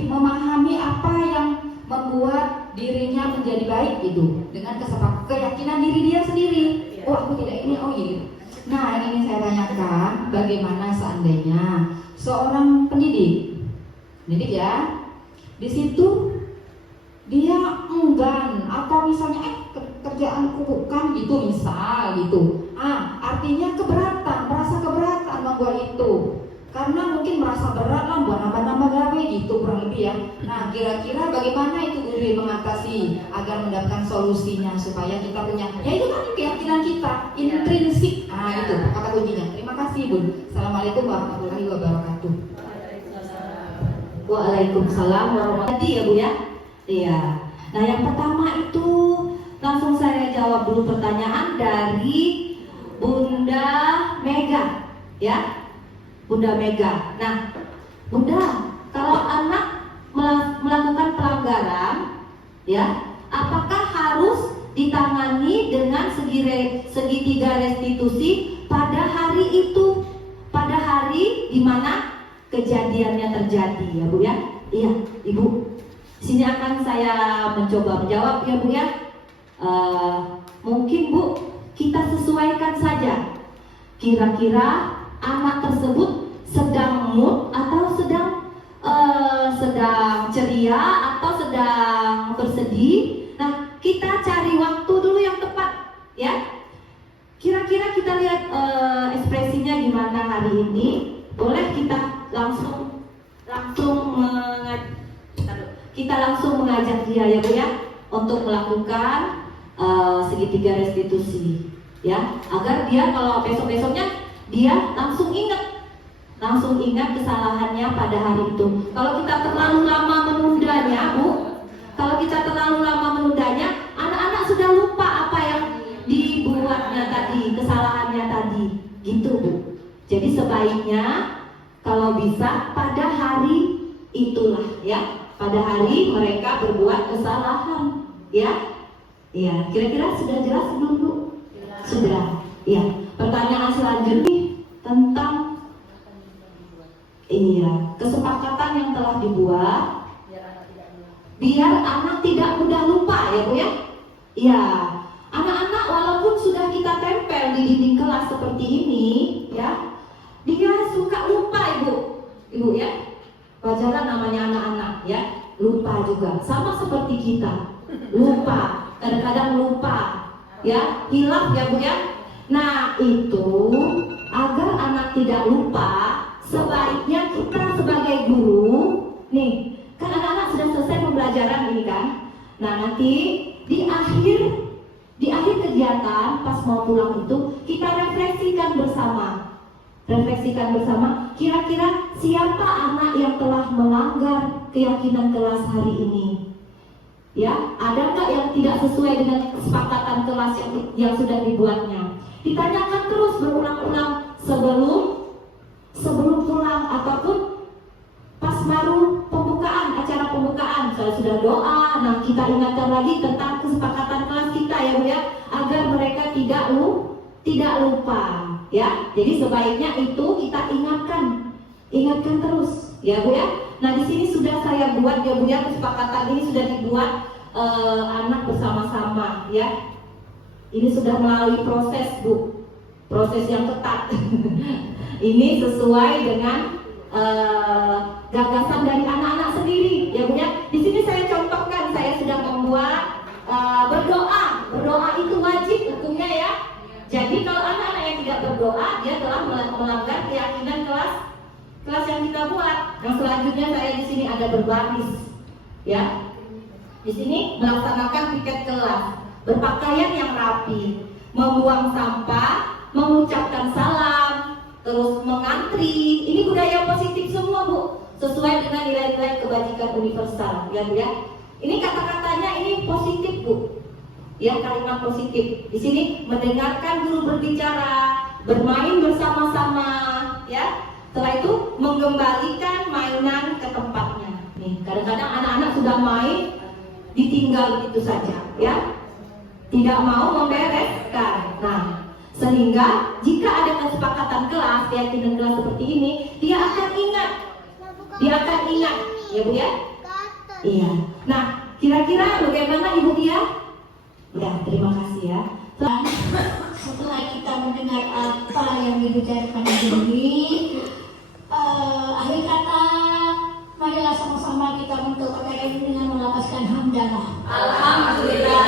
memahami apa yang membuat dirinya menjadi baik gitu dengan keyakinan diri dia sendiri. Oh aku tidak ini, oh gitu. Nah yang ingin saya tanyakan, bagaimana seandainya seorang pendidik ya, di situ dia enggan atau misalnya kerjaanku bukan gitu misal gitu, artinya merasa keberatan membuat itu karena mungkin merasa berat lah buat nambah-nambah gawe gitu kurang lebih ya. Nah kira-kira bagaimana itu Bu Dwi mengatasi agar mendapatkan solusinya supaya kita punya, ya itu kan keyakinan kita intrinsik, itu kata kuncinya. Terima kasih Bun. Assalamualaikum warahmatullahi wabarakatuh. Waalaikumsalam warahmatullahi wabarakatuh ya Bu ya. Iya. Nah yang pertama itu langsung saya jawab dulu pertanyaan dari Bunda Mega ya. Bunda Mega. Nah, Bunda, kalau anak melakukan pelanggaran, ya, apakah harus ditangani dengan segitiga restitusi pada hari itu, pada hari di mana kejadiannya terjadi, ya Bu ya? Iya, Ibu. Sini akan saya mencoba menjawab ya Bu ya. Mungkin Bu, kita sesuaikan saja. Kira-kira anak tersebut sedang mood atau sedang ceria atau sedang bersedih. Nah, kita cari waktu dulu yang tepat, ya. Kira-kira kita lihat ekspresinya gimana hari ini. Boleh kita langsung mengajak dia ya Bu ya untuk melakukan segitiga restitusi, ya, agar dia kalau besok-besoknya dia langsung ingat kesalahannya pada hari itu. Kalau kita terlalu lama menundanya, Bu, kalau kita terlalu lama menunda mudanya anak-anak sudah lupa apa yang dibuatnya tadi, kesalahannya tadi, gitu Bu. Jadi sebaiknya kalau bisa pada hari itulah ya, pada hari mereka berbuat kesalahan ya. Iya, kira-kira sudah jelas belum Bu? Sudah. Iya. Pertanyaan selanjutnya tentang kesepakatan yang telah dibuat biar anak tidak mudah lupa ya Bu ya. Iya. Anak-anak walaupun sudah kita tempel di dinding kelas seperti ini ya, dia suka lupa Ibu ya. Wajar namanya anak-anak ya, lupa juga. Sama seperti kita, lupa. Kadang-kadang lupa ya, hilaf ya Bu ya. Nah itu agar anak tidak lupa, sebaiknya kita sebagai guru nih, kan anak-anak sudah selesai pembelajaran ini kan. Nah nanti di akhir kegiatan pas mau pulang itu kita refleksikan bersama kira-kira siapa anak yang telah melanggar keyakinan kelas hari ini. Ya, ada nggak yang tidak sesuai dengan kesepakatan kelas yang sudah dibuatnya? Ditanyakan terus berulang-ulang sebelum pulang ataupun pas baru acara pembukaan. Saya sudah doa, nah kita ingatkan lagi tentang kesepakatan kelas kita ya Bu ya, agar mereka tidak lupa ya. Jadi sebaiknya itu kita ingatkan terus ya Bu ya. Nah di sini sudah saya buat ya Bu ya, kesepakatan ini sudah dibuat anak bersama-sama ya. Ini sudah melalui proses Bu, proses yang ketat. Ini sesuai dengan gagasan dari anak-anak sendiri ya Bu ya. Di sini saya contohkan, saya sudah membuat berdoa itu wajib hukumnya ya. Jadi kalau anak-anak yang tidak berdoa, dia telah melanggar keyakinan kelas yang kita buat. Yang selanjutnya saya di sini ada berbaris ya. Di sini melaksanakan piket kelas, berpakaian yang rapi, membuang sampah, mengucapkan salam, terus mengantri. Ini budaya positif semua Bu, sesuai dengan nilai-nilai kebajikan universal ya Bu ya. Ini kata-katanya ini positif Bu ya, kalimat positif. Di sini mendengarkan guru berbicara, bermain bersama-sama ya. Setelah itu mengembalikan mainan ke tempatnya. Nih, kadang-kadang anak-anak sudah main ditinggal begitu saja ya, tidak mau membereskan. Nah, sehingga jika ada kesepakatan kelas, keyakinan kelas seperti ini, dia akan ingat ya Bu ya. Iya. Nah, kira-kira bagaimana Ibu Dia? Ya, terima kasih ya. Setelah kita mendengar apa yang dibicarakan ini, akhir kata marilah sama-sama kita untuk pakai ini dengan melapaskan hamdalah. Alhamdulillah.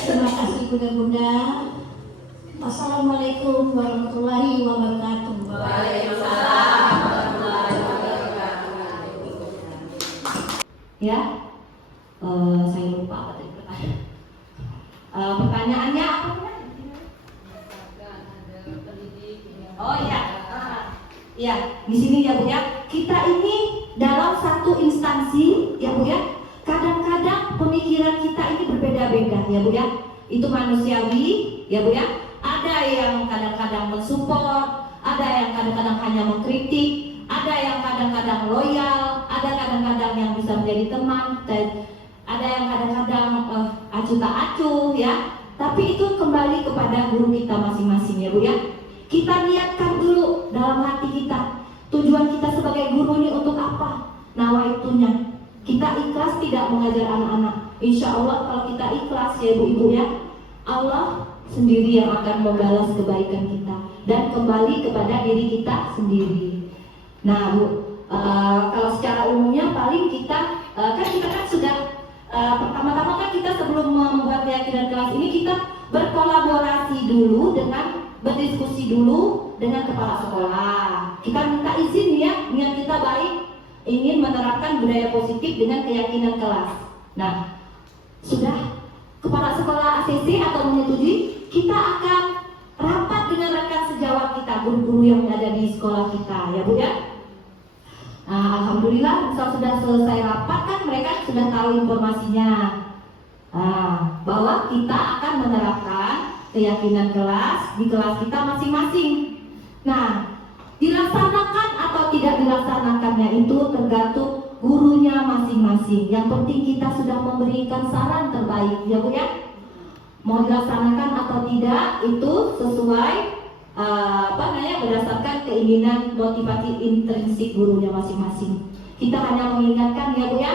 Terima kasih Bunda-Bunda. Wassalamualaikum warahmatullahi wabarakatuh. Waalaikumsalam warahmatullahi wabarakatuh. Ya, saya lupa apa tadi pertanyaan. Pertanyaannya apa? Oh iya, ya di sini ya Bu ya. Kita ini dalam satu instansi ya Bu ya. Kadang-kadang pemikiran kita ini berbeda-beda ya Bu ya. Itu manusiawi ya Bu ya. Ada yang kadang-kadang mensupport, ada yang kadang-kadang hanya mengkritik, ada yang kadang-kadang loyal, ada kadang-kadang yang bisa menjadi teman, dan ada yang kadang-kadang acuh tak acuh ya. Tapi itu kembali kepada guru kita masing-masing ya Bu ya. Kita niatkan dulu dalam hati kita, tujuan kita sebagai guru ini untuk apa? Nawaitunya. Kita ikhlas tidak mengajar anak-anak. Insya Allah kalau kita ikhlas ya Bu-Ibu ya, Allah sendiri yang akan membalas kebaikan kita dan kembali kepada diri kita sendiri. Nah Bu, kalau secara umumnya paling kita kan sudah pertama-tama kan kita sebelum membuat keyakinan kelas ini kita berkolaborasi dulu berdiskusi dulu dengan kepala sekolah. Kita minta izin ya, niat kita baik, ingin menerapkan budaya positif dengan keyakinan kelas. Nah, sudah kepala sekolah ACC atau menyetujui, kita akan rapat dengan rekan sejawat kita, guru-guru yang ada di sekolah kita, ya Bu ya. Nah, alhamdulillah misal sudah selesai rapat kan mereka sudah tahu informasinya. Bahwa kita akan menerapkan keyakinan kelas di kelas kita masing-masing. Nah, dilaksanakan atau tidak dilaksanakannya itu tergantung gurunya masing-masing. Yang penting kita sudah memberikan saran terbaik, ya Bu ya. Mau dilaksanakan atau tidak itu sesuai berdasarkan keinginan motivasi intrinsik gurunya masing-masing. Kita hanya mengingatkan ya Bu ya,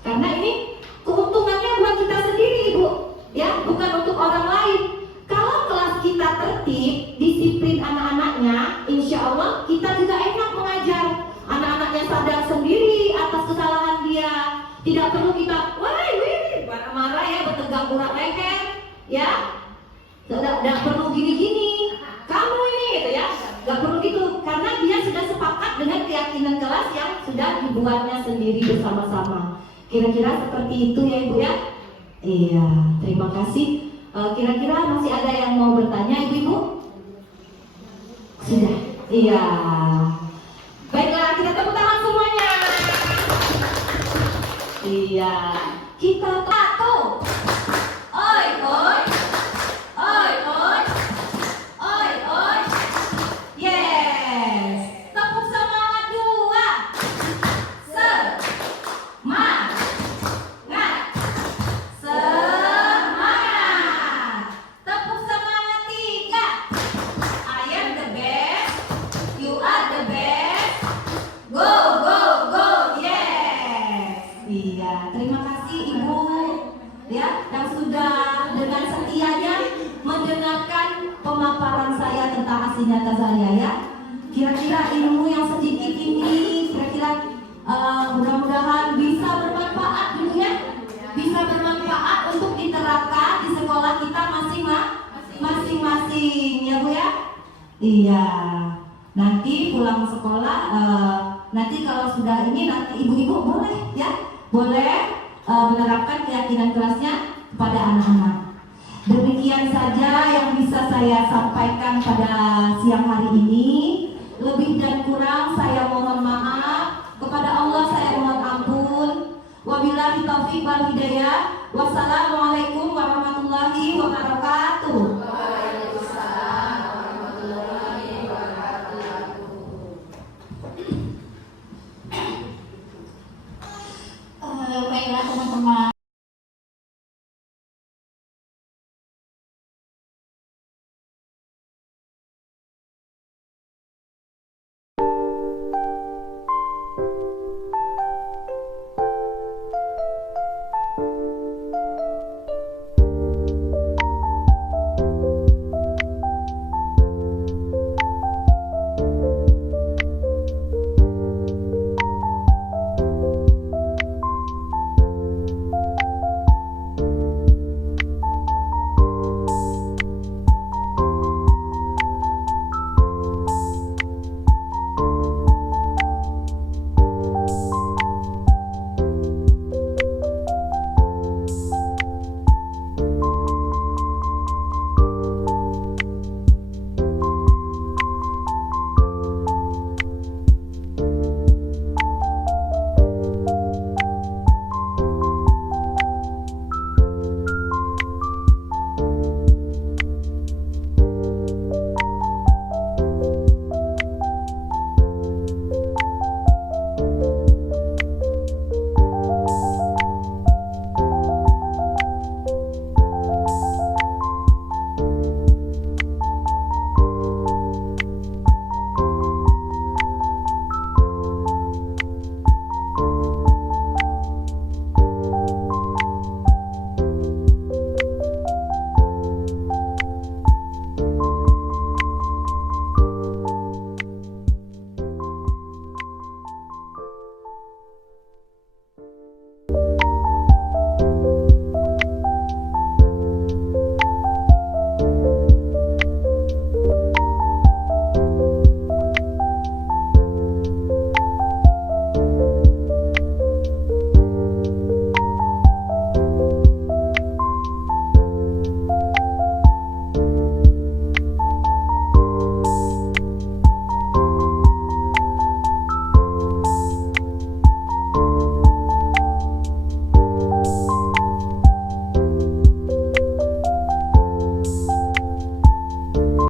karena ini keuntungannya buat kita sendiri Ibu ya, bukan untuk orang lain. Kalau kelas kita tertib, disiplin anak-anaknya, insya Allah kita juga enak mengajar. Anak-anaknya sadar sendiri atas kesalahan dia, tidak perlu kita marah-marah ya, bertegang urat leher ya, tidak perlu gini-gini kamu ini gitu ya, nggak perlu gitu, karena dia sudah sepakat dengan keyakinan kelas yang sudah dibuatnya sendiri bersama-sama. Kira-kira seperti itu ya Ibu ya. Iya, terima kasih. Kira-kira masih ada yang mau bertanya Ibu-Ibu? Sudah? Iya. Baiklah, kita tepuk tangan semuanya. Iya, kita satu. Oi, oi. Oi, oi. Oi, oi. Yes. Tepuk semangat dua. Semangat. Semangat. Tepuk semangat tiga. I am the best. You are the best. Go, go, go. Yes. Iya, terima kasih Ibu ya yang sudah dengan setianya mendengarkan pemaparan saya tentang aksi nyata saya ya. Kira-kira ilmu yang sedikit ini kira-kira mudah-mudahan bisa bermanfaat Ibu ya. Bisa bermanfaat untuk diterapkan di sekolah kita masing-masing ya Bu ya. Iya. Nanti pulang sekolah nanti kalau sudah ini nanti ibu-ibu boleh ya, boleh menerapkan keyakinan kelasnya kepada anak-anak. Demikian saja yang bisa saya sampaikan pada siang hari ini. Lebih dan kurang saya mohon maaf. Kepada Allah saya mohon ampun. Wabillahi taufiq wal hidayah. Wassalamualaikum warahmatullahi wabarakatuh. Baiklah teman-teman.